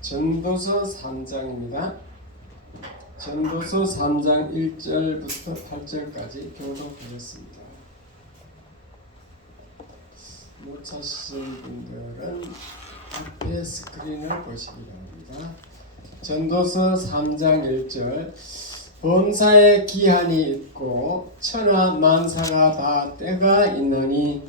전도서 3장입니다. 전도서 3장 1절부터 8절까지 교독하겠습니다. 못 찾으신 분들은 앞에 스크린을 보시기 바랍니다. 전도서 3장 1절 범사에 기한이 있고 천하 만사가 다 때가 있나니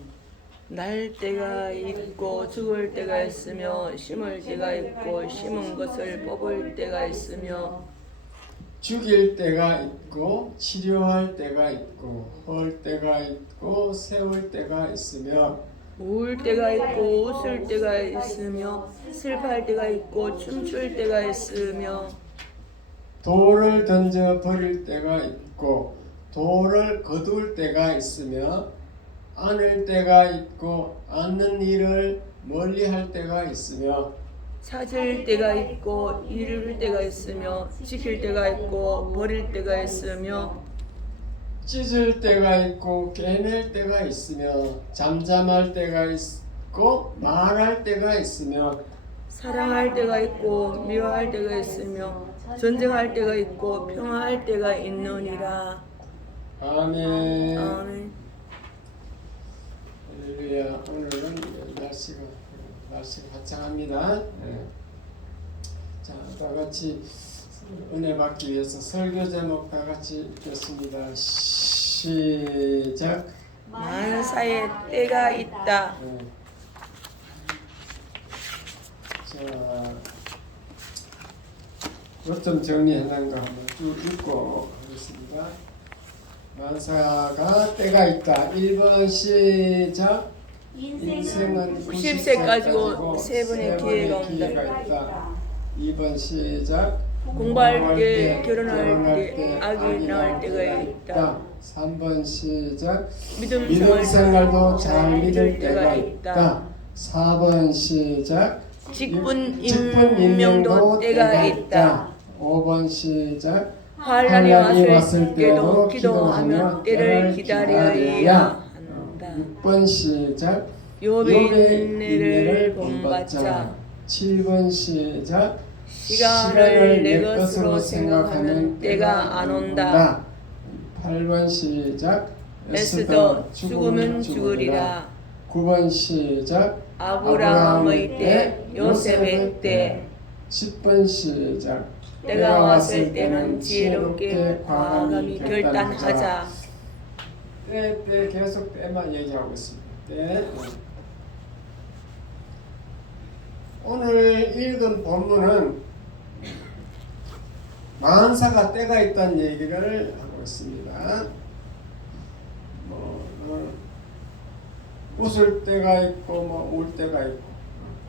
날 때가 있고 죽을 때가 있으며 심을 때가 있고 심은 것을 뽑을 때가 있으며 죽일 때가 있고 치료할 때가 있고 헐 때가 있고 세울 때가 있으며 울 때가 있고 웃을 때가 있으며 슬퍼할 때가 있고 춤출 때가 있으며 돌을 던져 버릴 때가 있고 돌을 거둘 때가 있으며 안을 때가 있고 않는 일을 멀리할 때가 있으며 찾을 때가 있고 이룰 때가 있으며 지킬 때가 있고 버릴 때가 있으며 찢을 때가 있고 깨낼 때가 있으며 잠잠할 때가 있고 말할 때가 있으며 사랑할 때가 있고 미워할 때가 있으며 전쟁할 때가 있고 평화할 때가 있느니라. 아멘. 아멘. 할렐루야. 오늘은 날씨가 화창합니다. 네. 자, 다 같이 은혜 받기 위해서 설교 제목 다 같이 읽겠습니다. 시작. 만사에 때가 있다. 네. 자, 요점 정리해놓은 거 한번 쭉 읽고 하겠습니다. 만사가 때가 있다. 1번 시작. 인생은 90세까지고 세 번의 기회가 있다. 2번 시작. 공부할 때, 결혼할 때, 아기 낳을 때가 있다. 3번 시작. 믿음 생활도 잘 믿을 때가 있다. 4번 시작. 직분 임명도 때가 있다. 5번 시작. 환난이 왔을 때도 기도하며 때를 기다려야 한다. 6번 시작. 욥의 인내를 본받자. 7번 시작. 시간을 내 것으로 생각하면 때가 안 온다. 8번 시작. 에스더 죽으면 죽으리라. 9번 시작. 아브라함의 때, 요셉의 때. 10번 시작. 때가 왔을 때는 지혜롭게 과감히 결단하자. 때 계속 때만 얘기하고 있습니다. 때. 오늘 읽은 본문은 만사가 때가 있다는 얘기를 하고 있습니다. 웃을 때가 있고 울 때가 있고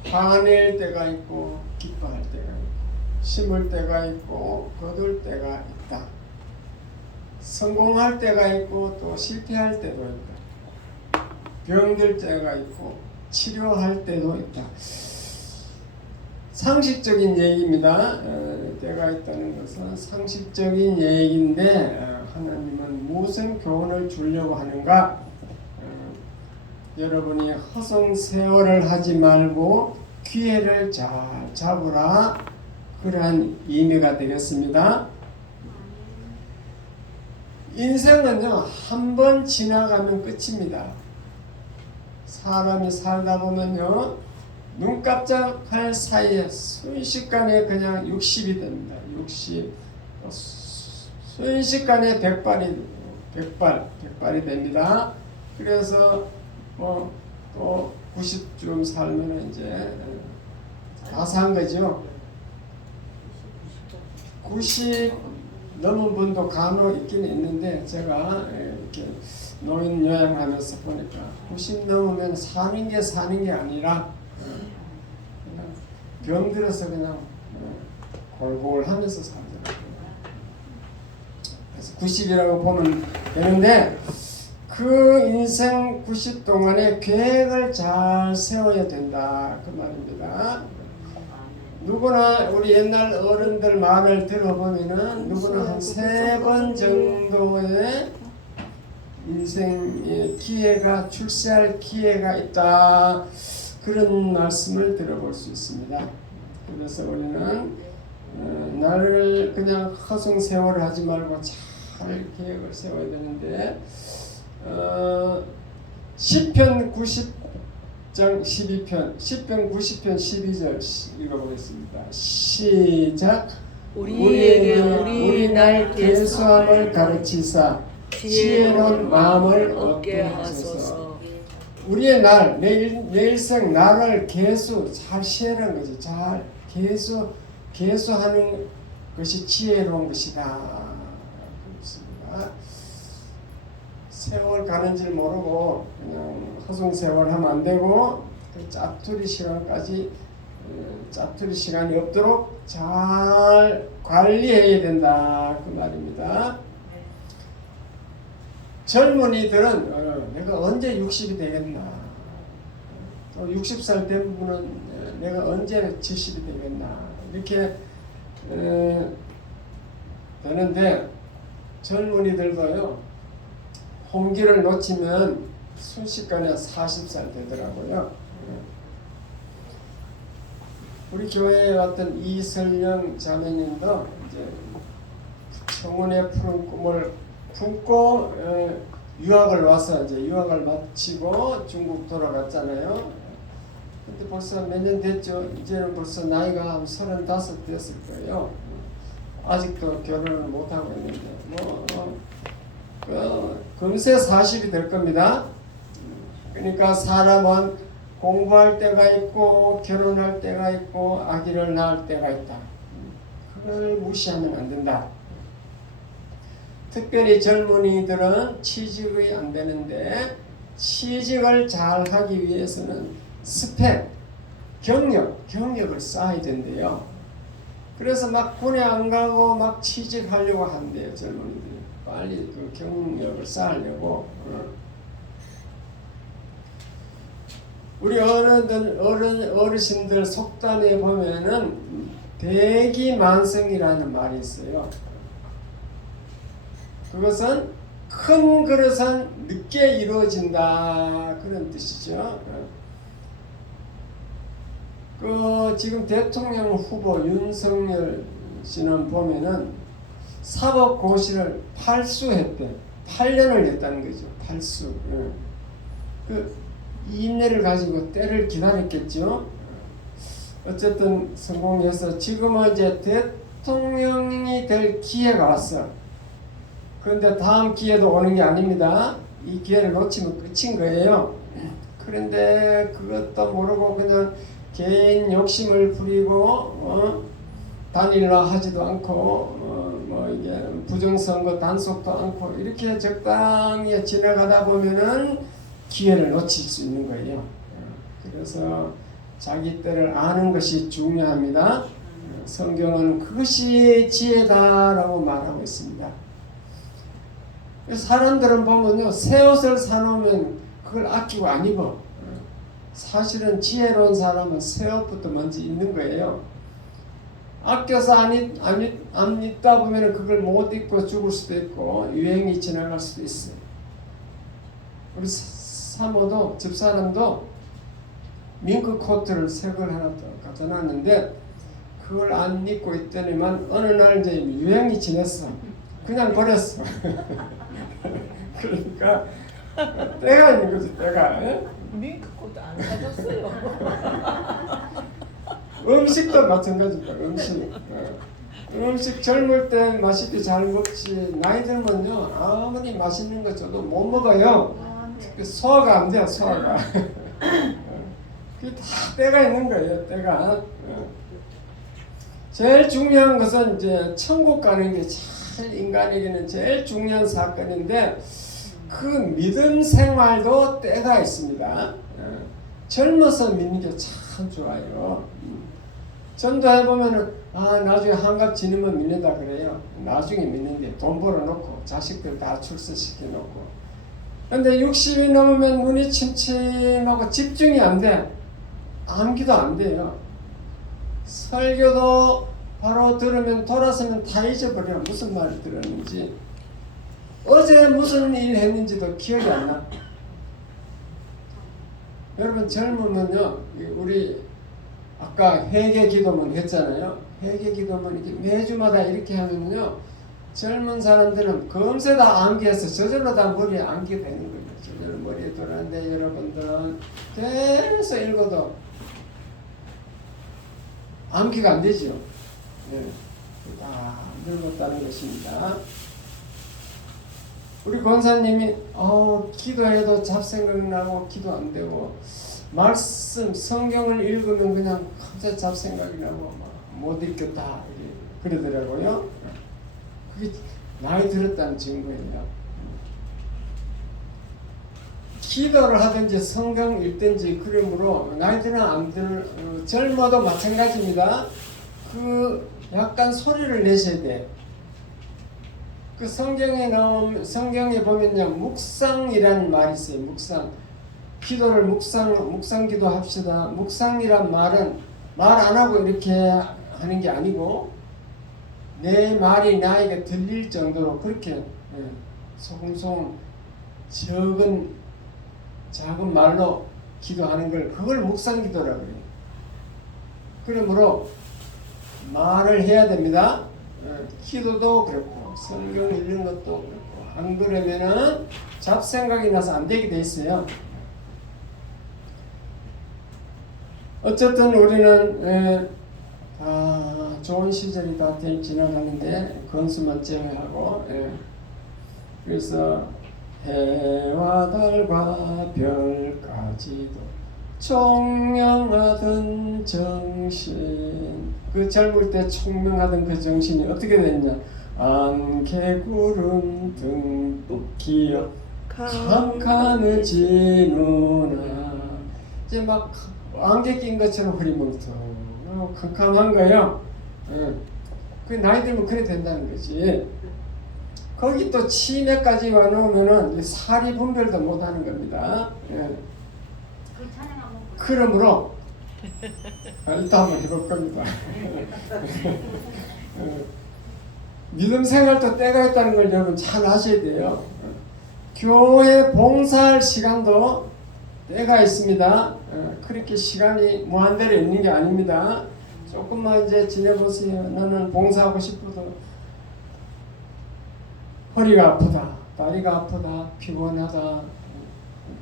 화낼 때가 있고 기뻐할 때가 있고 심을 때가 있고 거둘 때가 있다. 성공할 때가 있고 또 실패할 때도 있다. 병들 때가 있고 치료할 때도 있다. 상식적인 얘기입니다. 때가 있다는 것은 상식적인 얘기인데 하나님은 무슨 교훈을 주려고 하는가? 여러분이 허송세월을 하지 말고 기회를 잘 잡으라. 그러한 의미가 되겠습니다. 인생은요, 한 번 지나가면 끝입니다. 사람이 살다 보면요, 눈 깜짝할 사이에 순식간에 그냥 60이 됩니다. 60. 순식간에 100발이 됩니다. 그래서 또 90쯤 살면 이제 다 산 거죠. 90 넘은 분도 간혹 있긴 있는데 제가 이렇게 노인 요양하면서 보니까 90 넘으면 사는 게 아니라 그냥 병들어서 그냥 골골하면서 살더라고요. 그래서 90이라고 보면 되는데 그 인생 90 동안에 계획을 잘 세워야 된다 그 말입니다. 누구나 우리 옛날 어른들 말을 들어보면은 누구나 한 3번 정도의 인생의 기회가 출세할 기회가 있다 그런 말씀을 들어볼 수 있습니다. 그래서 우리는 나를 그냥 허송세월을 하지 말고 잘 계획을 세워야 되는데 시편 90장 12편 시편 90편 12절 읽어보겠습니다. 시작. 우리에게 우리 날 계수함을 가르치사 지혜로운 마음을 얻게 하소서. 우리의 날, 내 일생 날을 잘 시행하는 거지. 잘 계수하는 것이 지혜로운 것이다. 그렇습니다. 세월 가는 줄 모르고 그냥 허송세월 하면 안 되고 그 짜투리 시간이 없도록 잘 관리해야 된다. 그 말입니다. 젊은이들은 내가 언제 60이 되겠나, 또 60살 된 분은 내가 언제 70이 되겠나 이렇게 되는데 젊은이들도요 홍기를 놓치면 순식간에 40살 되더라고요. 우리 교회에 왔던 이설령 자매님도 이제 청혼의 푸른 꿈을 품고 유학을 와서 이제 유학을 마치고 중국 돌아갔잖아요. 근데 벌써 몇 년 됐죠. 이제는 벌써 나이가 한 35 됐을 거예요. 아직도 결혼을 못 하고 있는데 금세 40이 될 겁니다. 그러니까 사람은 공부할 때가 있고 결혼할 때가 있고 아기를 낳을 때가 있다. 그걸 무시하면 안 된다. 특별히 젊은이들은 취직이 안 되는데 취직을 잘 하기 위해서는 스펙, 경력을 쌓아야 된대요. 그래서 막 군에 안 가고 막 취직하려고 한대요. 젊은이들이 빨리 그 경력을 쌓으려고. 우리 어르신들 속담에 보면은 대기만성이라는 말이 있어요. 그것은 큰 그릇은 늦게 이루어진다 그런 뜻이죠. 지금 대통령 후보 윤석열 씨는 보면은 사법고시를 8수했대. 8년을 했다는 거죠. 8수. 그 인내를 가지고 때를 기다렸겠죠. 어쨌든 성공해서 지금은 이제 대통령이 될 기회가 왔어. 그런데 다음 기회도 오는 게 아닙니다. 이 기회를 놓치면 끝인 거예요. 그런데 그것도 모르고 그냥 개인 욕심을 부리고 단일화 하지도 않고 이게 부정선거 단속도 않고 이렇게 적당히 지나가다 보면은 기회를 놓칠 수 있는 거예요. 그래서 자기 때를 아는 것이 중요합니다. 성경은 그것이 지혜다라고 말하고 있습니다. 사람들은 보면요, 새 옷을 사놓으면 그걸 아끼고 안 입어. 사실은 지혜로운 사람은 새 옷부터 먼저 입는 거예요. 아껴서 안 입다 보면 그걸 못 입고 죽을 수도 있고 유행이 지나갈 수도 있어요. 우리 사모도 집사람도 밍크 코트를 새 걸 하나 갖다 놨는데 그걸 안 입고 있더니만 어느 날 이제 유행이 지났어. 그냥 버렸어. 그러니까 때가 있는 거지, 때가. 밍크 코트 안 사줬어요. 음식도 마찬가지입니다. 음식 젊을 때 맛있게 잘 먹지 나이 들면요 아무리 맛있는 거 줘도 못 먹어요. 소화가 안 돼요. 소화가. 그게 다 때가 있는 거예요. 때가. 제일 중요한 것은 이제 천국 가는 게 제일 인간에게는 제일 중요한 사건인데 그 믿음 생활도 때가 있습니다. 젊어서 믿는 게 참 좋아요. 전도해보면은 나중에 한갑 지르면 믿는다 그래요. 나중에 믿는데 돈 벌어놓고 자식들 다 출세시켜놓고. 근데 60이 넘으면 눈이 침침하고 집중이 안 돼. 암기도 안 돼요. 설교도 바로 들으면 돌아서면 다 잊어버려. 무슨 말을 들었는지. 어제 무슨 일 했는지도 기억이 안 나. 여러분 젊으면요 우리 아까 회개 기도문 했잖아요. 회개 기도문 이렇게 매주마다 이렇게 하면요, 젊은 사람들은 금세 다 암기해서 저절로 다 머리에 암기되는 거예요. 저절로 머리에 들어가는데 여러분들은 계속 읽어도 암기가 안 되죠. 네. 다 늙었다는 것입니다. 우리 권사님이 기도해도 잡생각 나고 기도 안 되고, 말씀 성경을 읽으면 그냥 갑자기 잡생각이 나고 못 읽겠다 그러더라고요. 그게 나이 들었다는 증거예요. 기도를 하든지 성경 읽든지 그러므로 나이 드나 안 들, 젊어도 마찬가지입니다. 그 약간 소리를 내셔야 돼. 그 성경에 보면요, 묵상이라는 말이 있어요. 묵상. 기도를 묵상 기도합시다. 묵상이란 말은 말 안 하고 이렇게 하는 게 아니고, 내 말이 나에게 들릴 정도로 그렇게 소금소금 작은 말로 기도하는 걸, 그걸 묵상 기도라고 해요. 그러므로 말을 해야 됩니다. 기도도 그렇고 성경 읽는 것도 그렇고, 안 그러면은 잡생각이 나서 안 되게 돼 있어요. 어쨌든 우리는 좋은 시절이 다 지나가는데 건수만 제외하고, 그래서 해와 달과 별까지도 총명하던 정신, 그 젊을 때 총명하던 그 정신이 어떻게 됐냐, 안개구름 등 기억 캄캄해지누나. 이제 막 안개 낀 것처럼 흐리멍텅 캄캄한 거예요. 그 나이 들면 그래 된다는 거지. 거기 또 치매까지 와놓으면은 사리 분별도 못하는 겁니다. 그러므로 이따 한번 해볼 겁니다. 믿음 생활도 때가 있다는 걸 여러분 잘 아셔야 돼요. 교회 봉사할 시간도 때가 있습니다. 그렇게 시간이 무한대로 있는 게 아닙니다. 조금만 이제 지내보세요. 나는 봉사하고 싶어도 허리가 아프다, 다리가 아프다, 피곤하다.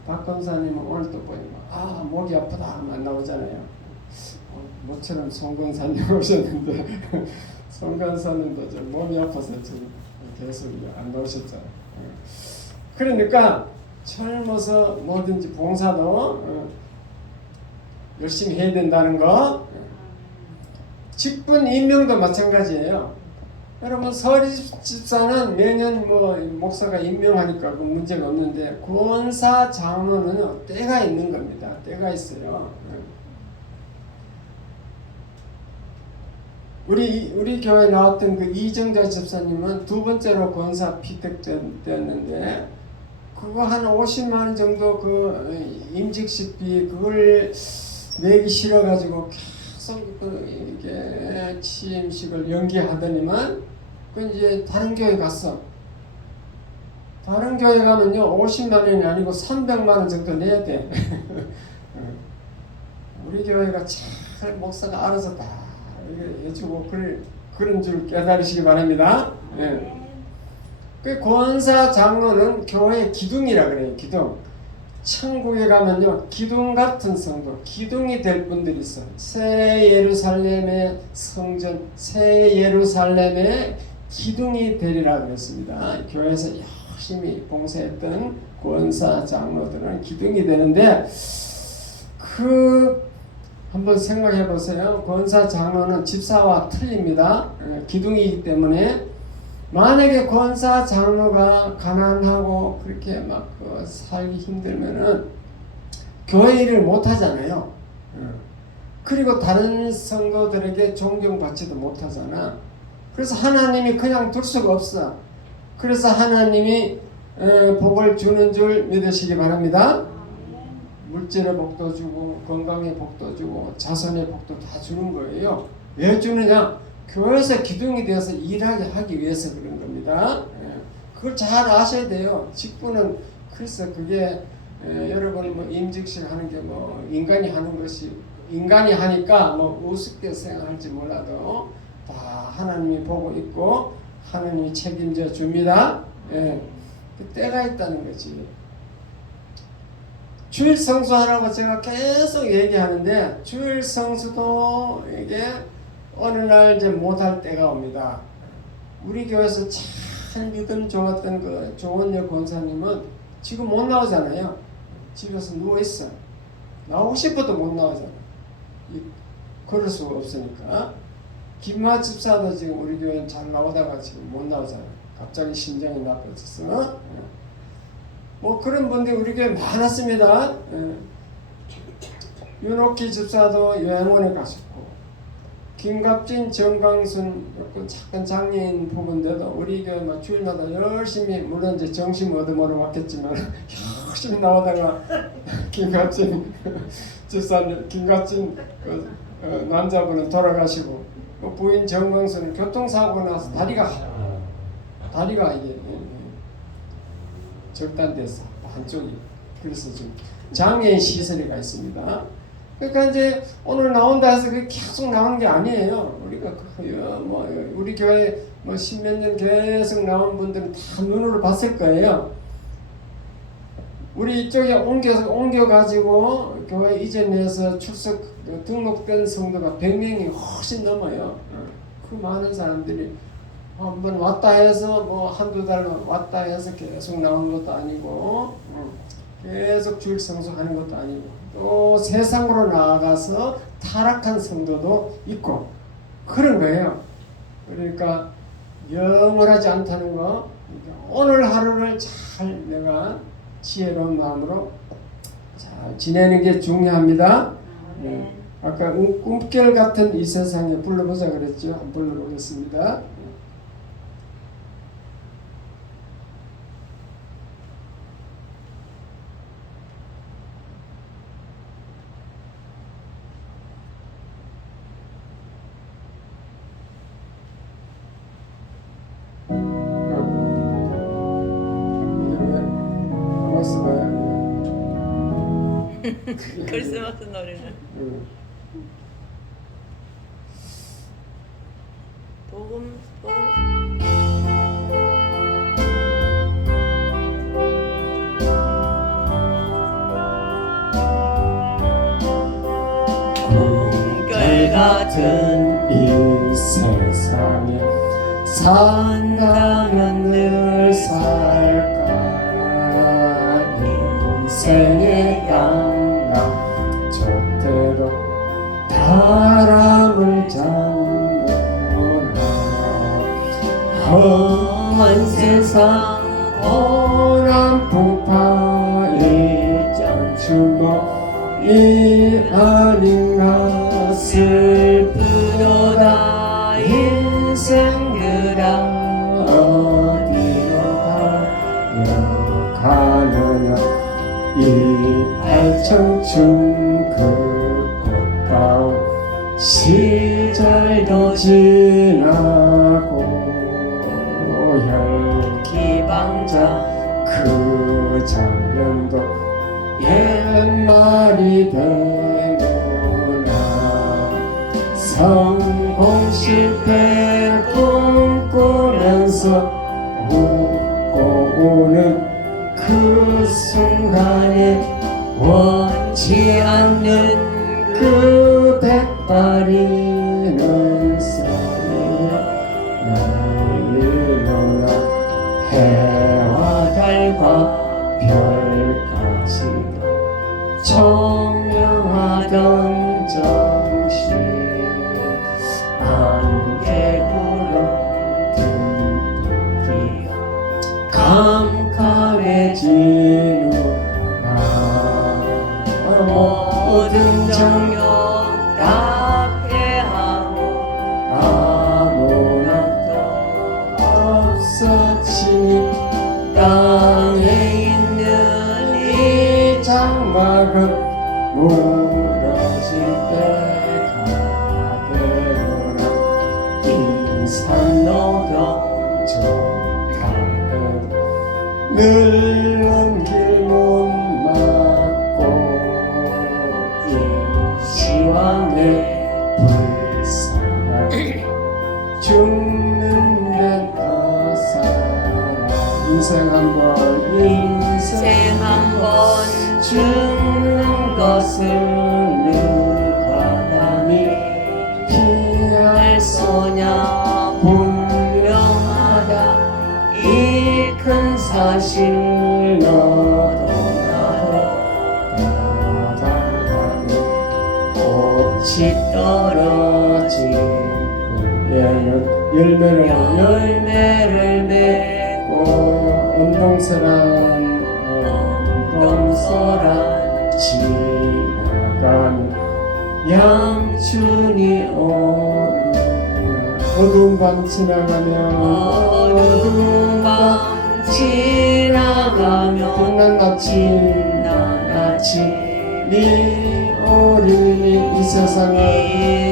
박 권사님은 오늘 또 보니까 목이 아프다 안 나오잖아요. 모처럼 송 권사님 오셨는데 송 권사님도 좀 몸이 아파서 지금 계속 안 나오셨잖아요. 그러니까 젊어서 뭐든지 봉사도 열심히 해야 된다는 거. 직분 임명도 마찬가지예요. 여러분 서리 집사는 매년 목사가 임명하니까 그 문제가 없는데, 권사 장로는 때가 있는 겁니다. 때가 있어요. 우리 교회 나왔던 그 이정자 집사님은 두 번째로 권사 피택되었는데, 그거 한 50만 원 정도 그 임직식비 그걸 내기 싫어가지고 계속 이게 취임식을 연기하더니만, 그 이제 다른 교회 갔어. 다른 교회 가면요 50만 원이 아니고 300만 원 정도 내야 돼. 우리 교회가 잘 목사가 알아서 다 해주고 그런 줄 깨달으시기 바랍니다. 그 권사 장로는 교회의 기둥이라 그래요. 기둥. 천국에 가면요 기둥 같은 성도, 기둥이 될 분들이 있어. 새 예루살렘의 성전, 새 예루살렘의 기둥이 되리라 그랬습니다. 교회에서 열심히 봉사했던 권사 장로들은 기둥이 되는데, 한번 생각해 보세요. 권사 장로는 집사와 틀립니다. 기둥이기 때문에. 만약에 권사 장로가 가난하고 그렇게 막 살기 힘들면은 교회 일을 못 하잖아요. 그리고 다른 성도들에게 존경받지도 못하잖아. 그래서 하나님이 그냥 둘 수가 없어. 그래서 하나님이 복을 주는 줄 믿으시기 바랍니다. 물질의 복도 주고 건강의 복도 주고 자손의 복도 다 주는 거예요. 왜 주느냐? 교회에서 기둥이 되어서 일하게 하기 위해서 그런 겁니다. 그걸 잘 아셔야 돼요. 직분은 그래서 그게 여러분 임직식 하는 게 인간이 하는 것이 인간이 하니까 뭐 우습게 생각할지 몰라도 다 하나님이 보고 있고 하나님이 책임져 줍니다. 예. 그 때가 있다는 거지. 주일 성수하라고 제가 계속 얘기하는데 주일 성수도 이게 어느 날 이제 못할 때가 옵니다. 우리 교회에서 참 믿음 좋았던 그 조원여 권사님은 지금 못 나오잖아요. 집에서 누워 있어. 나오고 싶어도 못 나오잖아. 걸을 수가 없으니까. 김마 집사도 지금 우리 교회는 잘 나오다가 지금 못 나오잖아. 갑자기 심장이 나빠졌어. 뭐 그런 분들이 우리 교회 많았습니다. 윤옥희 집사도 요양원에 가셨고, 김갑진, 정강순, 작은 장애인 부분들도 우리 교회 막 주일마다 열심히, 물론 이제 정신 얻어먹으러 왔겠지만 열심히 나오다가 김갑진 집사님, 김갑진 남자분은 돌아가시고, 부인 정강순은 교통사고 나서 다리가 이게 절단돼서 한쪽이, 그래서 좀 장애인 시설이가 있습니다. 그러니까 이제 오늘 나온다 해서 그게 계속 나온 게 아니에요. 우리가 뭐 우리 교회 뭐 십몇 년 계속 나온 분들은 다 눈으로 봤을 거예요. 우리 이쪽에 옮겨 가지고 교회 이전해서 출석 등록된 성도가 100명이 훨씬 넘어요. 그 많은 사람들이 한번 왔다 해서 뭐 한두 달 왔다 해서 계속 나오는 것도 아니고, 계속 주일 성수하는 것도 아니고, 또 세상으로 나아가서 타락한 성도도 있고 그런 거예요. 그러니까 영원하지 않다는 거, 오늘 하루를 잘 내가 지혜로운 마음으로 잘 지내는 게 중요합니다. 아까 꿈결 같은 이 세상에 불러보자 그랬죠. 한번 불러보겠습니다. 크리스마스 노래는 복음 꿈결 같은 이 세상에 산다면 늘 살까. 인생의 양가 젖대로 바람을 잡는구나. 험한 세상 고난 풍파의 짱추먹이 아닌가. 슬프도다 인생들아 어디로 가느냐. 이 팔청춘 그 꽃가운 시절도 지나고 혈기방자 그 장면도 옛말이 되구나. 성공 실패 꿈꾸면서 웃고 우는 그 순간에 원치 않는 그 백발이 눈썹에 날리노라. 해와 달과 별까지도 청명하던 정신 안개구름 듬뿍이여 캄캄해지누라. 모든 정욕 다 패하고 아무나 또 없어지니 땅에 있는 이 장막은 무너질 때가 되노라. 인산노동 좋다는 늘는 길 못 막고 시와 죽는 데 어서라. 인생 한번 인생 한번 죽는 것을 누가 감히 피할 소냐 분명하다. 이 큰 사실 너도 나도 나가니 꽃이 떨어지고 열매를 맺고 엄동설한 지나가는 양춘이 오르. 어두운 밤 지나가면 어두운 밤 지나가면 빛난 아침 네 오르니 이 세상을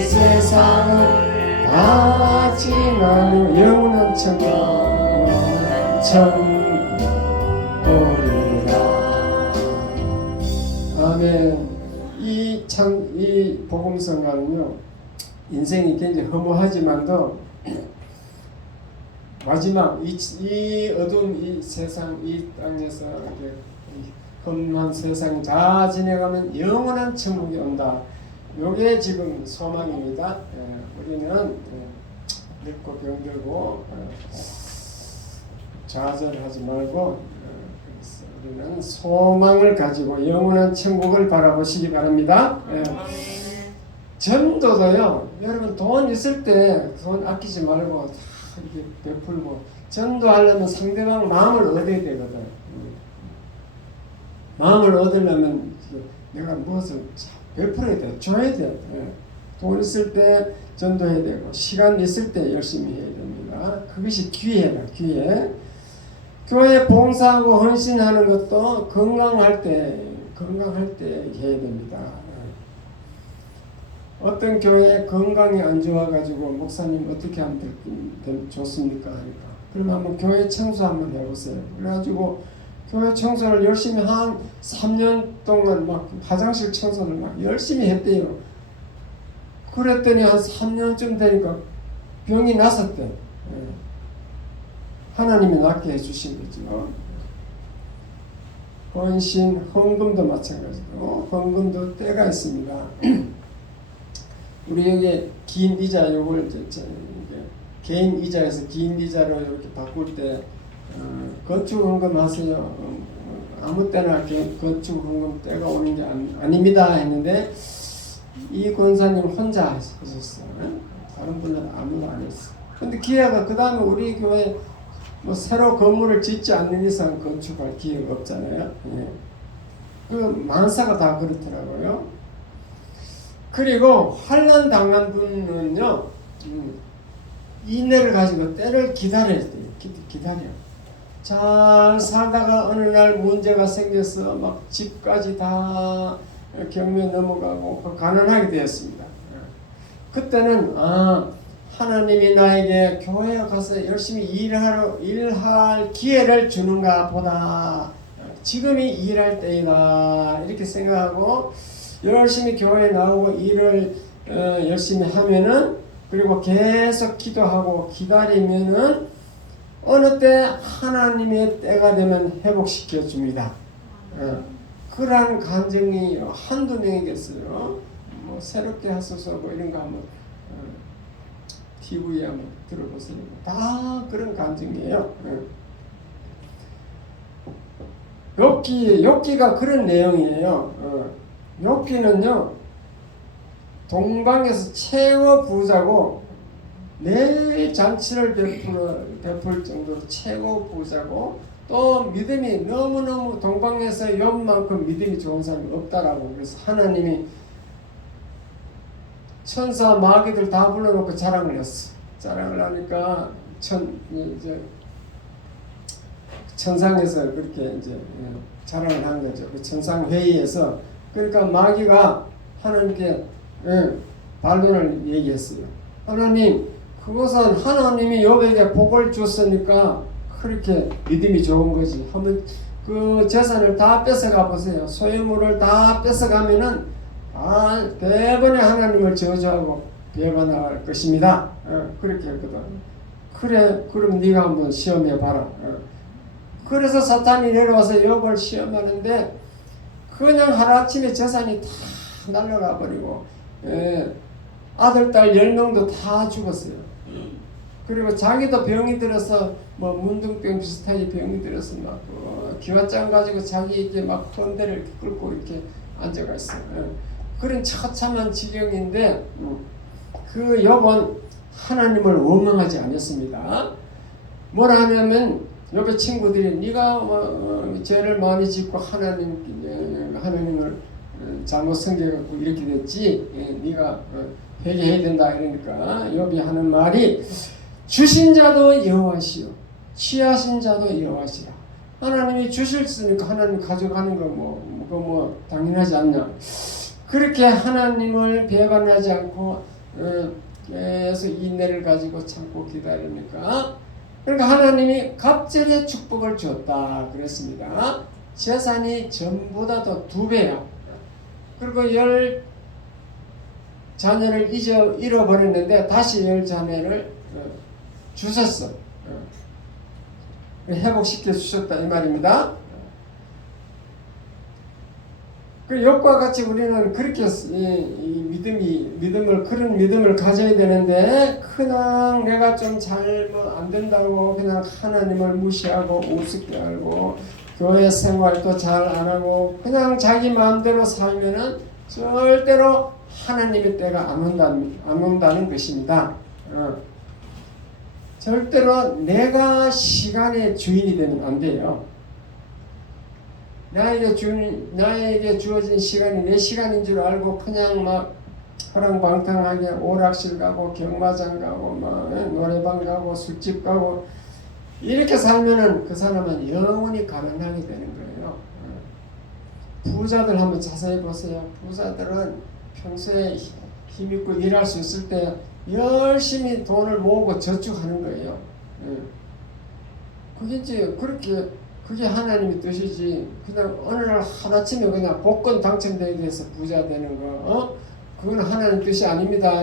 다 지나는 영원한 천국 오리라. 아멘. 이 복음성가는요, 인생이 굉장히 허무하지만도 마지막 이 어두운 이 세상, 이 땅에서 이렇게 험한 세상 다 지나가면 영원한 천국이 온다. 요게 지금 소망입니다. 우리는 늙고 병들고 좌절하지 말고 우리는 소망을 가지고 영원한 천국을 바라보시기 바랍니다. 전도도요, 여러분 돈 있을 때 돈 아끼지 말고 다 이렇게 베풀고, 전도하려면 상대방 마음을 얻어야 되거든. 마음을 얻으려면 내가 무엇을 베풀어야 돼, 줘야 돼. 돈 있을 때 전도해야 되고, 시간 있을 때 열심히 해야 됩니다. 그것이 기회다, 기회. 교회 봉사하고 헌신하는 것도 건강할 때 해야 됩니다. 어떤 교회 건강이 안 좋아가지고 목사님 어떻게 하면 좋습니까? 하니까 그러면 한번 교회 청소 한번 해보세요. 그래가지고 교회 청소를 열심히 한 3년 동안 막 화장실 청소를 막 열심히 했대요. 그랬더니 한 3년쯤 되니까 병이 났었대. 하나님이 낫게 해주신 거죠. 헌신, 헌금도 마찬가지고, 헌금도 때가 있습니다. 우리 여기 긴 이자 요걸 개인 이자에서 긴 이자로 이렇게 바꿀 때 건축 헌금 하세요. 아무 때나 건축 헌금 때가 오는 게 아닙니다 했는데 이 권사님 혼자 하셨어요. 다른 분은 아무도 안 했어. 근데 기회가 그 다음에 우리 교회 뭐 새로 건물을 짓지 않는 이상 건축할 기회가 없잖아요. 그 만사가 다 그렇더라고요. 그리고 환난 당한 분은요, 인내를 가지고 때를 기다려야 돼요. 기다려. 잘 살다가 어느 날 문제가 생겨서 막 집까지 다 경매 넘어가고 가난하게 되었습니다. 그때는 하나님이 나에게 교회에 가서 열심히 일할 기회를 주는가 보다. 지금이 일할 때이다. 이렇게 생각하고 열심히 교회에 나오고 일을 열심히 하면은, 그리고 계속 기도하고 기다리면은 어느 때 하나님의 때가 되면 회복시켜 줍니다. 그러한 간증이 한두 명이겠어요. 뭐 새롭게 하소서 뭐 이런 거 한번 TV에 한번 들어보세요. 다 그런 간증이에요. 욥기가 그런 내용이에요. 욥기는요, 동방에서 최고 부자고 매일 잔치를 베풀 정도로 최고 부자고, 또 믿음이 너무너무 동방에서 욥만큼 믿음이 좋은 사람이 없다라고. 그래서 하나님이 천사 마귀들 다 불러놓고 자랑을 했어. 자랑을 하니까 천상에서 그렇게 이제 자랑을 한 거죠. 그 천상 회의에서. 그러니까 마귀가 하나님께 반론을 얘기했어요. 하나님, 그것은 하나님이 욥에게 복을 줬으니까 그렇게 믿음이 좋은 거지. 한번 그 재산을 다 뺏어가 보세요. 소유물을 다 뺏어가면은 대번에 하나님을 저주하고 배반할 것입니다. 그렇게 했거든. 그래, 그럼 네가 한번 시험해봐라. 그래서 사탄이 내려와서 욥을 시험하는데 그냥 하루아침에 재산이 다 날아가 버리고 아들, 딸 10명도 다 죽었어요. 그리고 자기도 병이 들어서 뭐 문둥병 비슷하게 병이 들어서 막 기와장 가지고 자기 이제 막 헌대를 끌고 이렇게 앉아가 있어요. 그런 처참한 지경인데 그 욥은 하나님을 원망하지 않았습니다. 뭐라 하냐면 욥의 친구들이 네가 죄를 많이 짓고 하나님을 잘못 섬겨갖고 이렇게 됐지. 네가 회개해야 된다 이러니까 욥이 하는 말이 주신 자도 여호와시요 취하신 자도 여호와시라. 하나님이 주셨으니까 하나님 가져가는 거 뭐 당연하지 않냐. 그렇게 하나님을 배반하지 않고 계속 인내를 가지고 참고 기다리니까 그러니까 하나님이 갑절의 축복을 주었다 그랬습니다. 재산이 전보다도 2배야. 그리고 10 자녀를 잃어버렸는데 다시 10 자녀를 주셨어. 회복시켜 주셨다 이 말입니다. 그 욥과 같이 우리는 그렇게 그런 믿음을 가져야 되는데 그냥 내가 좀 잘못 안 된다고 그냥 하나님을 무시하고 우습게 알고 교회 생활도 잘 안 하고 그냥 자기 마음대로 살면은 절대로 하나님의 때가 안 온다는 것입니다. 절대로 내가 시간의 주인이 되면 안 돼요. 나에게 주어진 시간이 내 시간인 줄 알고 그냥 막 허랑방탕하게 오락실 가고 경마장 가고 막 노래방 가고 술집 가고 이렇게 살면은 그 사람은 영원히 가난하게 되는 거예요. 부자들 한번 자세히 보세요. 부자들은 평소에 힘있고 일할 수 있을 때 열심히 돈을 모으고 저축하는 거예요. 그게 이제 그게 하나님의 뜻이지. 그냥 어느 날 하루아침에 그냥 복권 당첨되게 돼서 부자 되는 거, 그건 하나님 뜻이 아닙니다.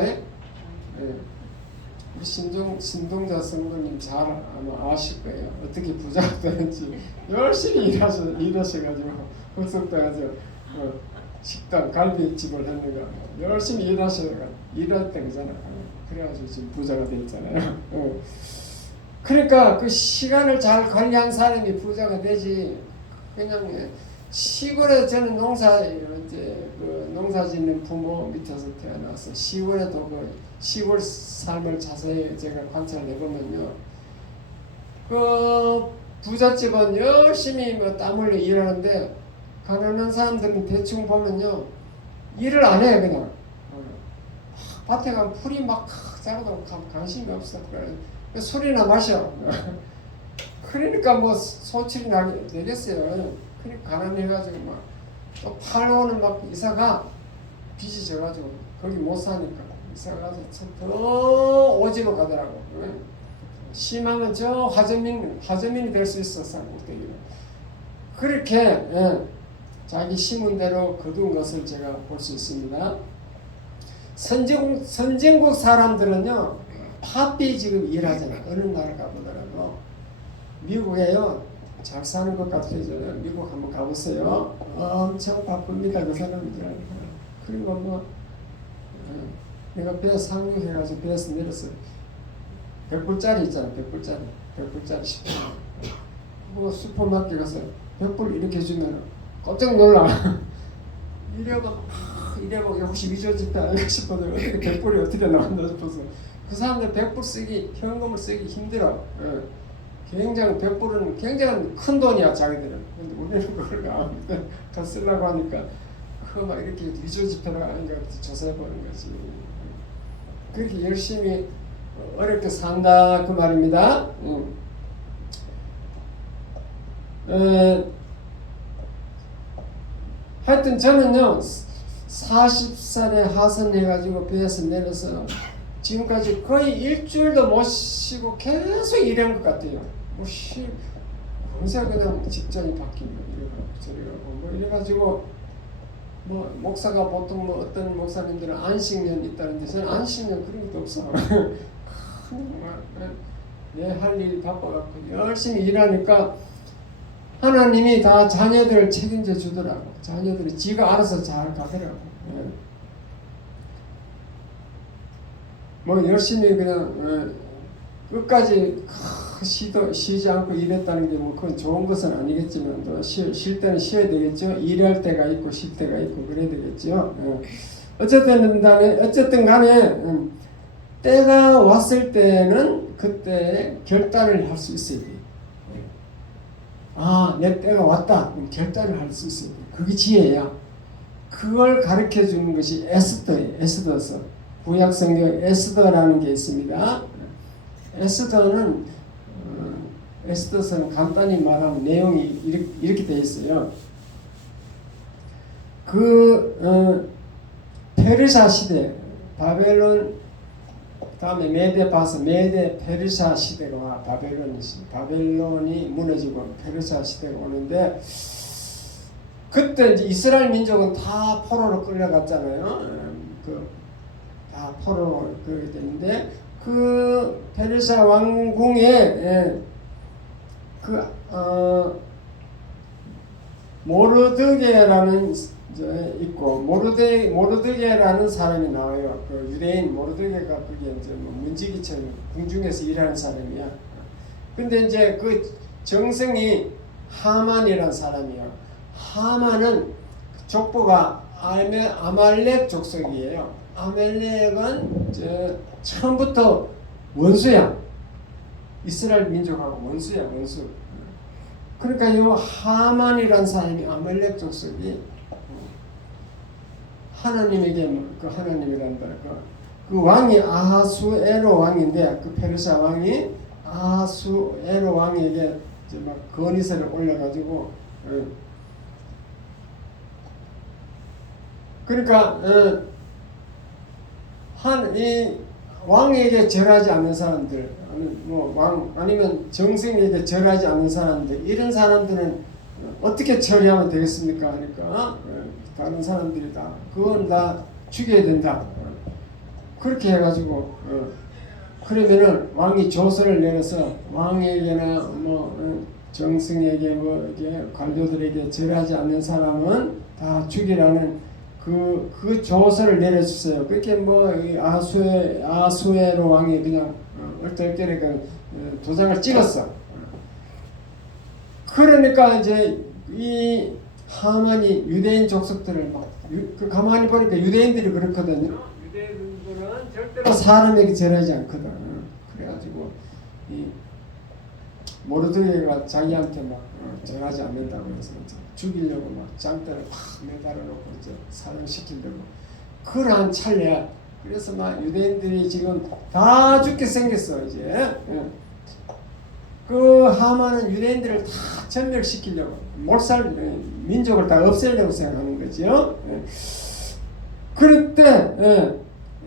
우리 신동자 성도님 잘 아마 아실 거예요. 어떻게 부자가 되는지. 열심히 일하셔가지고 흑석당에서 식당 갈비집을 했는가 열심히 일했던 거잖아요. 그래가지고 지금 부자가 됐잖아요. 그러니까 그 시간을 잘 관리한 사람이 부자가 되지. 그냥 시골에 저는 농사 짓는 부모 밑에서 태어나서 시골에도 그 시골 삶을 자세히 제가 관찰해 보면요. 그 부잣집은 열심히 땀 흘려 일하는데 가난한 사람들은 대충 보면요 일을 안 해요. 그냥 밭에 가면 풀이 막 자라도 관심이 없어. 술이나 마셔. 그러니까 뭐 소출이 내겠어요. 그러니까 가난해가지고 또 팔로는 막 이사가 빚이 져가지고 거기 못 사니까 이사가서 더 오지로 가더라고. 심하면 저 화저민이 될 수 있어. 산꼭대기로. 그렇게 자기 심은 대로 거둔 것을 제가 볼 수 있습니다. 선진국 사람들은요 바삐 지금 일하잖아. 어느 나라 가보더라도 미국에요 잘 사는 것 같아요. 미국 한번 가보세요. 엄청 바쁩니다. 그 사람들은. 그리고 뭐 내가 배 상륙해가지고 배에서 내렸어. 100불짜리 있잖아. 100불짜리 10불. 뭐 슈퍼마켓 가서 100불 이렇게 주면 깜짝 놀라. 이래보고 혹시 위조 집회 아닐까 싶어서 어떻게 100불이 어떻게 나왔나 싶어서 그 사람들 100불 쓰기 현금을 쓰기 힘들어. 굉장히 100불은 굉장히 큰 돈이야 자기들은. 근데 우리는 그걸 다 쓰려고 하니까 그거 막 이렇게 위조 집회가 아닌가 조사해 보는 거지. 그렇게 열심히 어렵게 산다 그 말입니다. 하여튼 저는요 40살에 하선해가지고 배에서 내려서 지금까지 거의 일주일도 못 쉬고 계속 일한 것 같아요. 금세 그냥 직장이 바뀌고 이래가지고 이래가지고 목사가 보통 어떤 목사님들은 안식년 있다는데 저는 안식년 그런 것도 없어. 내 할 일이 바빠갖고 열심히 일하니까 하나님이 다 자녀들을 책임져 주더라고. 자녀들이 지가 알아서 잘 가더라고. 뭐 열심히 그냥 끝까지 쉬지 않고 일했다는 게 뭐 그건 좋은 것은 아니겠지만 또 쉴 때는 쉬어야 되겠죠. 일할 때가 있고 쉴 때가 있고 그래야 되겠죠. 어쨌든 간에 때가 왔을 때는 그때 결단을 할 수 있어야 돼. 아, 내 때가 왔다. 그럼 결단을 할 수 있어야 돼. 그게 지혜야. 그걸 가르쳐 주는 것이 에스더예요. 에스더서. 구약 성경 에스더라는 게 있습니다. 에스더서는 간단히 말하면 내용이 이렇게 되어 있어요. 페르사 시대, 바벨론 다음에 메데 페르사 시대가 와. 바벨론이 무너지고 페르사 시대가 오는데 그때 이제 이스라엘 민족은 다 포로로 끌려갔잖아요. 다 포로로 그렇게 되는데 그 페르사 왕궁에 모르드게라는 있고 모르드게라는 사람이 나와요. 그 유대인 모르드게가 그게 이제 뭐 문지기처럼 궁중에서 일하는 사람이야. 근데 이제 그 정승이 하만이라는 사람이야. 하만은 족보가 아말렉 족속이에요. 아말렉은 처음부터 원수야. 이스라엘 민족하고 원수야, 원수. 그러니까 이 하만이라는 사람이 아말렉 족속이 하나님에게 그 하나님이란다. 그 왕이 아하수에로 왕인데 그 페르시아 왕이 아하수에로 왕에게 이제 막 건의서를 올려가지고 그러니까 이 왕에게 절하지 않는 사람들, 아니면 정승에게 절하지 않는 사람들, 이런 사람들은 어떻게 처리하면 되겠습니까? 그러니까 다른 사람들이 그건 다 죽여야 된다. 그렇게 해가지고 그러면은 왕이 조서를 내려서 왕에게나 정승에게 이게 관료들에게 절하지 않는 사람은 다 죽이라는 그 조서를 내려주세요. 그렇게 아수에로 왕이 그냥 얼떨결에 도장을 찍었어. 그러니까 이제 이 하만이 유대인 족속들을 가만히 보니까 유대인들이 그렇거든요. 유대인들은 절대로 사람에게 절하지 않거든. 그래가지고 이 모르드게가 자기한테 절하지 않는다고 해서 죽이려고 장대를 팍 매달아놓고 이제 사형시키려고 그러한 찰나야. 그래서 유대인들이 지금 다 죽게 생겼어. 이제 그 하만은 유대인들을 다 전멸시키려고 몰살 민족을 다 없애려고 생각하는 거죠. 그럴 때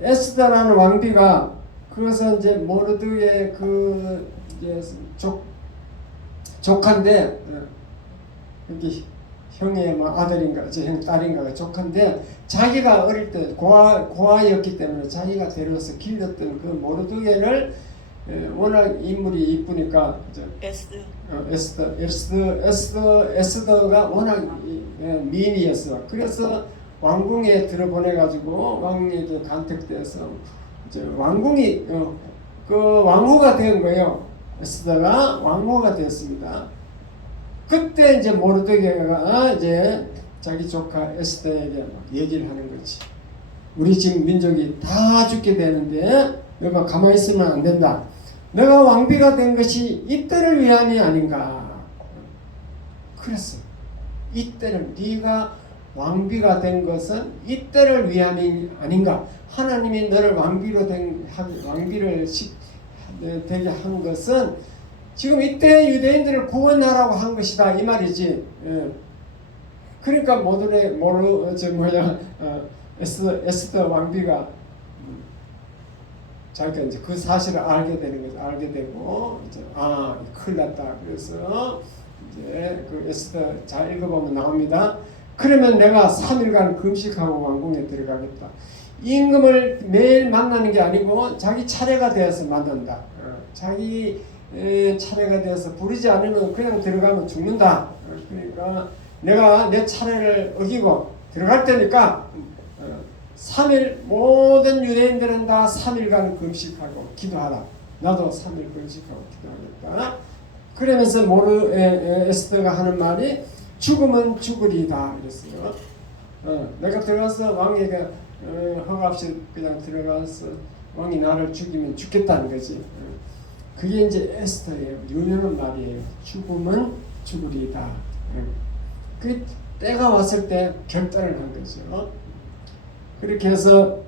에스더라는 왕비가 그래서 이제 모르드게 이제 조카인데 여기 형의 아들인가 형 딸인가가 조카인데 자기가 어릴 때 고아였기 때문에 자기가 데려와서 길렀던 그 모르드게를 워낙 인물이 이쁘니까 에스더가 워낙 미인이었어. 그래서 왕궁에 들어보내가지고 왕에게 간택돼서 이제 왕궁이 그 왕후가 된 거예요. 에스더가 왕후가 됐습니다. 그때 이제 모르드게가 이제 자기 조카 에스더에게 얘기를 하는 거지. 우리 지금 민족이 다 죽게 되는데 너가 가만히 있으면 안 된다. 너가 왕비가 된 것이 이때를 위함이 아닌가. 그랬어. 이때를 네가 왕비가 된 것은 이때를 위함이 아닌가. 하나님이 너를 왕비를 되게 한 것은 지금 이때 유대인들을 구원하라고 한 것이다 이 말이지. 그러니까 에스더 왕비가 자기가 이제 그 사실을 알게 되는 거죠. 알게 되고 이제 큰일 났다. 그래서 이제 그 에스더 잘 읽어보면 나옵니다. 그러면 내가 3일간 금식하고 왕궁에 들어가겠다. 임금을 매일 만나는 게 아니고 자기 차례가 되어서 만난다. 자기 차례가 되어서 부르지 않으면 그냥 들어가면 죽는다. 그러니까 내가 내 차례를 어기고 들어갈 테니까 3일 모든 유대인들은 다 3일간 금식하고 기도하라. 나도 3일 금식하고 기도하겠다. 그러면서 에스더가 하는 말이 죽으면 죽으리다 그랬어요. 내가 들어가서 왕에게 허가 없이 그냥 들어가서 왕이 나를 죽이면 죽겠다는 거지. 그게 이제 에스더의 유명한 말이에요. 죽으면 죽으리다. 그 때가 왔을 때 결단을 한 거죠. 그렇게 해서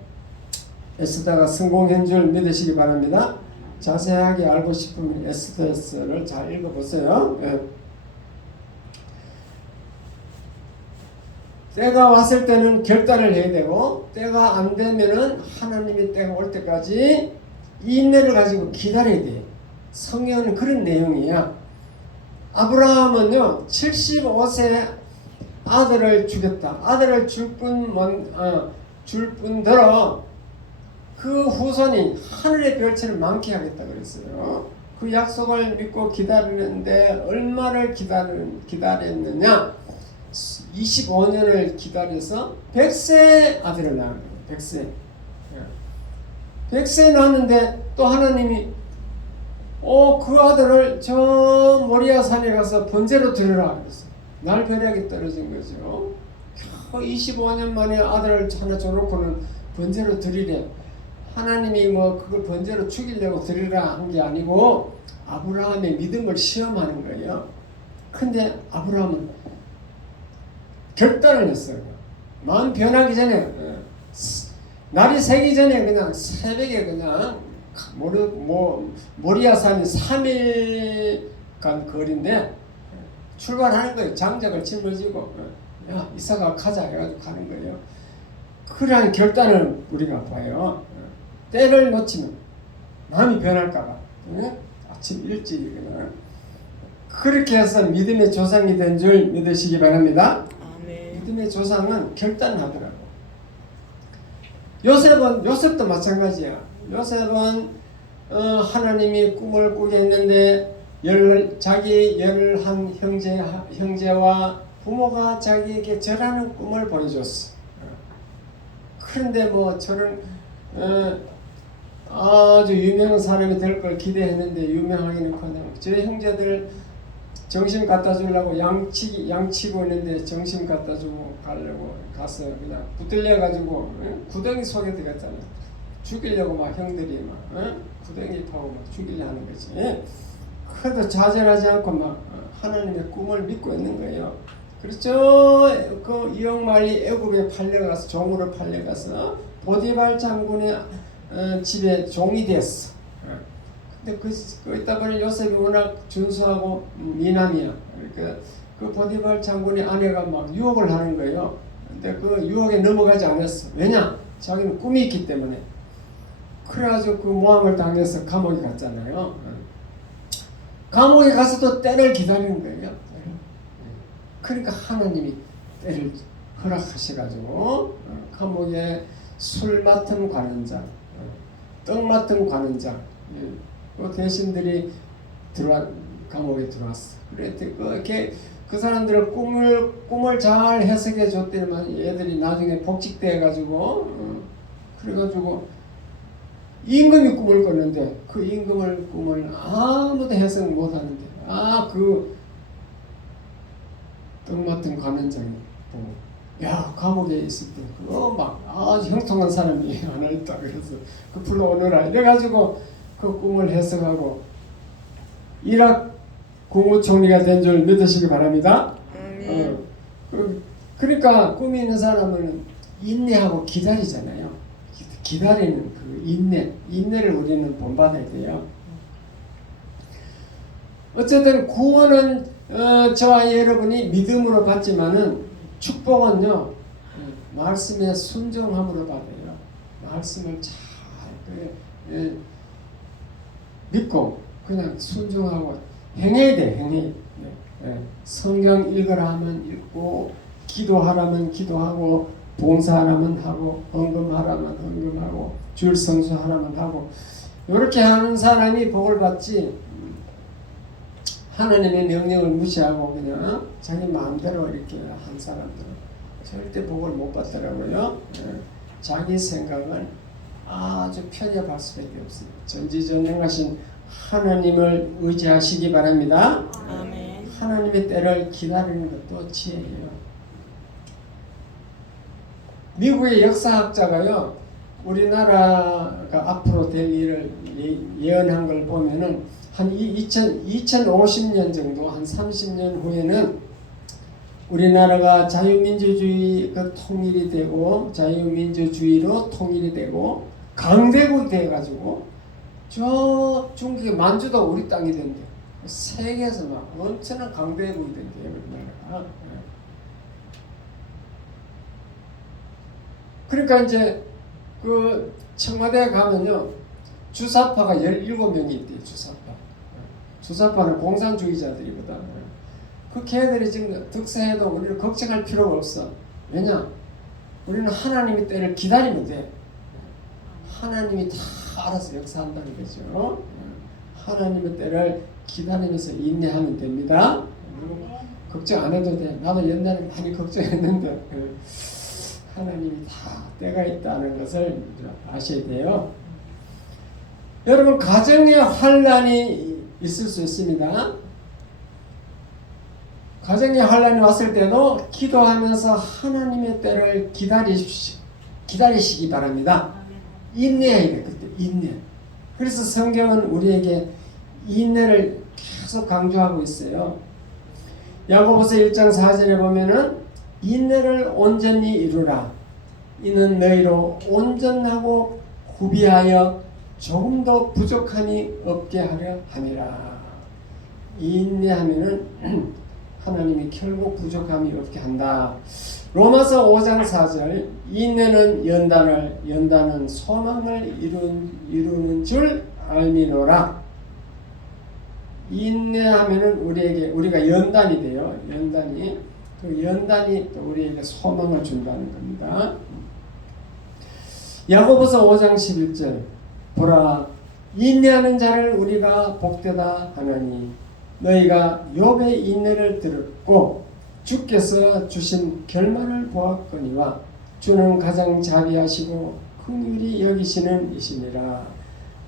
에스더가 성공한 줄 믿으시기 바랍니다. 자세하게 알고 싶으면 에스더서를 잘 읽어보세요. 때가 왔을 때는 결단을 해야 되고 때가 안 되면은 하나님의 때가 올 때까지 인내를 가지고 기다려야 돼. 성경은 그런 내용이야. 아브라함은요 75세 아들을 주겠다. 아들을 줄 뿐더러 그 후손이 하늘의 별처럼 많게 하겠다 그랬어요. 그 약속을 믿고 기다리는데 얼마를 기다렸느냐? 25년을 기다려서 100세 아들을 낳은 거예요. 100세. 100세 낳았는데 또 하나님이 그 아들을 저 모리아 산에 가서 번제로 드리라 그랬어요. 날벼락이 떨어진 거죠. 25년 만에 아들을 하나 줘놓고는 번제로 드리래. 하나님이 뭐 그걸 번제로 죽이려고 드리라 한 게 아니고 아브라함의 믿음을 시험하는 거예요. 근데 아브라함은 결단을 했어요. 마음 변하기 전에 날이 새기 전에 그냥 새벽에 그냥 모리아산이 3일간 거리인데 출발하는 거예요. 장작을 짊어지고 야 이사가 가자 해가지고 가는 거예요. 그러한 결단을 우리가 봐요. 때를 놓치면 마음이 변할까봐 아침 일찍 그냥 그렇게 해서 믿음의 조상이 된 줄 믿으시기 바랍니다. 아멘. 믿음의 조상은 결단하더라고. 요셉도 마찬가지야. 요셉은 하나님이 꿈을 꾸게 했는데 자기 11 형제와 부모가 자기에게 절하는 꿈을 보여줬어. 그런데 뭐 저런 아주 유명한 사람이 될 걸 기대했는데 유명하기는커녕 저 형제들 정신 갖다 주려고 양치고 있는데 정신 갖다 주고 가려고 가서 그냥 붙들려 가지고 구덩이 속에 들어갔잖아. 죽이려고 막 형들이 막 구덩이 파고 막 죽이려 하는 거지. 그래도 좌절하지 않고 막 하나님의 꿈을 믿고 있는 거예요. 그렇죠. 그 이역말이 애굽에 팔려가서 종으로 팔려가서 보디발 장군의 집에 종이 됐어. 근데 거기다 보니 요셉이 워낙 준수하고 미남이야. 그러니까 그 보디발 장군의 아내가 막 유혹을 하는 거예요. 근데 그 유혹에 넘어가지 않았어. 왜냐? 자기는 꿈이 있기 때문에. 그래가지고 그 모함을 당해서 감옥에 갔잖아요. 감옥에 가서도 때를 기다리는 거예요. 그러니까 하나님이 때를 허락하셔가지고 감옥에 술 맡은 관원장, 떡 맡은 관원장, 그 대신들이 감옥에 들어왔어. 그래 그 사람들을 꿈을 잘 해석해 줬더니만 얘들이 나중에 복직돼 가지고 그래가지고 임금이 꿈을 꿨는데 그 임금을 꿈을 아무도 해석 못 하는데 그 떡 맡은 관원장이 야 감옥에 있을 때 그거 막 아주 형통한 사람이 하나 있다 그래서 그 불러오너라 이래가지고 그 꿈을 해석하고 이락 국무총리가 된 줄 믿으시기 바랍니다. 그러니까 꿈이 있는 사람은 인내하고 기다리잖아요. 기다리는 그 인내를 우리는 본받아야 돼요. 어쨌든 구원은 저와 여러분이 믿음으로 받지만은 축복은요 말씀에 순종함으로 받아요. 말씀을 잘 믿고 그냥 순종하고 행해야 돼. 행해. 성경 읽으라 하면 읽고 기도하라면 기도하고 봉사하라면 하고 헌금하라면 헌금하고 주일 성수하라면 하고 이렇게 하는 사람이 복을 받지 하나님의 명령을 무시하고 그냥 자기 마음대로 이렇게 한 사람들은 절대 복을 못 받더라고요. 자기 생각은 아주 편협할 수밖에 없어요. 전지전능하신 하나님을 의지하시기 바랍니다. 아멘. 하나님의 때를 기다리는 것도 지혜예요. 미국의 역사학자가요, 우리나라가 앞으로 될 일을 예언한 걸 보면은 한 2050년 정도, 한 30년 후에는 우리나라가 자유민주주의 통일이 되고 자유민주주의로 통일이 되고 강대국이 돼가지고 저 중국의 만주도 우리 땅이 된대요. 세계에서 막 엄청난 강대국이 된대요, 우리나라가. 그러니까 이제 그 청와대에 가면요, 주사파가 17명이 있대요. 주사파는 공산주의자들이거든. 그 걔들이 지금 득세해도 우리는 걱정할 필요가 없어. 왜냐? 우리는 하나님의 때를 기다리면 돼. 하나님이 다 알아서 역사한다는 거죠. 하나님의 때를 기다리면서 인내하면 됩니다. 걱정 안 해도 돼. 나도 옛날에 많이 걱정했는데 하나님이 다 때가 있다는 것을 아셔야 돼요. 여러분, 가정에 환난이 있을 수 있습니다. 가정에 환난이 왔을 때도 기도하면서 하나님의 때를 기다리시기 바랍니다. 인내해야 돼. 그때 인내. 그래서 성경은 우리에게 인내를 계속 강조하고 있어요. 야고보서 1장 4절에 보면은 인내를 온전히 이루라. 이는 너희로 온전하고 구비하여 조금 더 부족함이 없게 하려 함이라. 인내하면은 하나님이 결국 부족함이 없게 한다. 로마서 5장 4절 인내는 연단은 소망을 이루는 줄 알미노라. 인내하면은 우리가 연단이 돼요. 그 연단이 또 우리에게 소망을 준다는 겁니다. 야고보서 5장 11절 보라, 인내하는 자를 우리가 복되다 하나니 너희가 욥의 인내를 들었고 주께서 주신 결말을 보았거니와 주는 가장 자비하시고 긍휼히 여기시는 이시니라.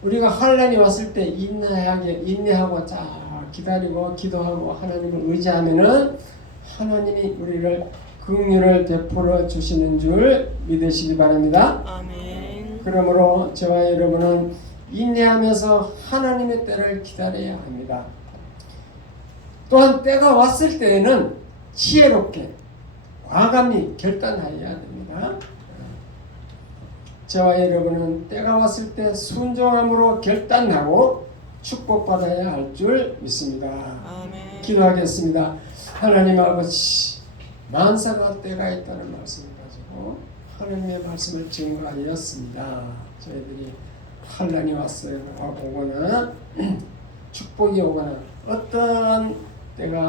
우리가 환난이 왔을 때 인내하고 잘 기다리고 기도하고 하나님을 의지하면은 하나님이 우리를 긍휼을 베풀어 주시는 줄 믿으시기 바랍니다. 아멘. 그러므로 저와 여러분은 인내하면서 하나님의 때를 기다려야 합니다. 또한 때가 왔을 때에는 지혜롭게 과감히 결단하여야 됩니다. 저와 여러분은 때가 왔을 때 순종함으로 결단하고 축복받아야 할 줄 믿습니다. 아멘. 기도하겠습니다. 하나님 아버지, 만사가 때가 있다는 말씀을 가지고 하나님의 말씀을 증거하였습니다. 저희들이 환난이 왔어요. 오거나 축복이 오거나 어떤 때가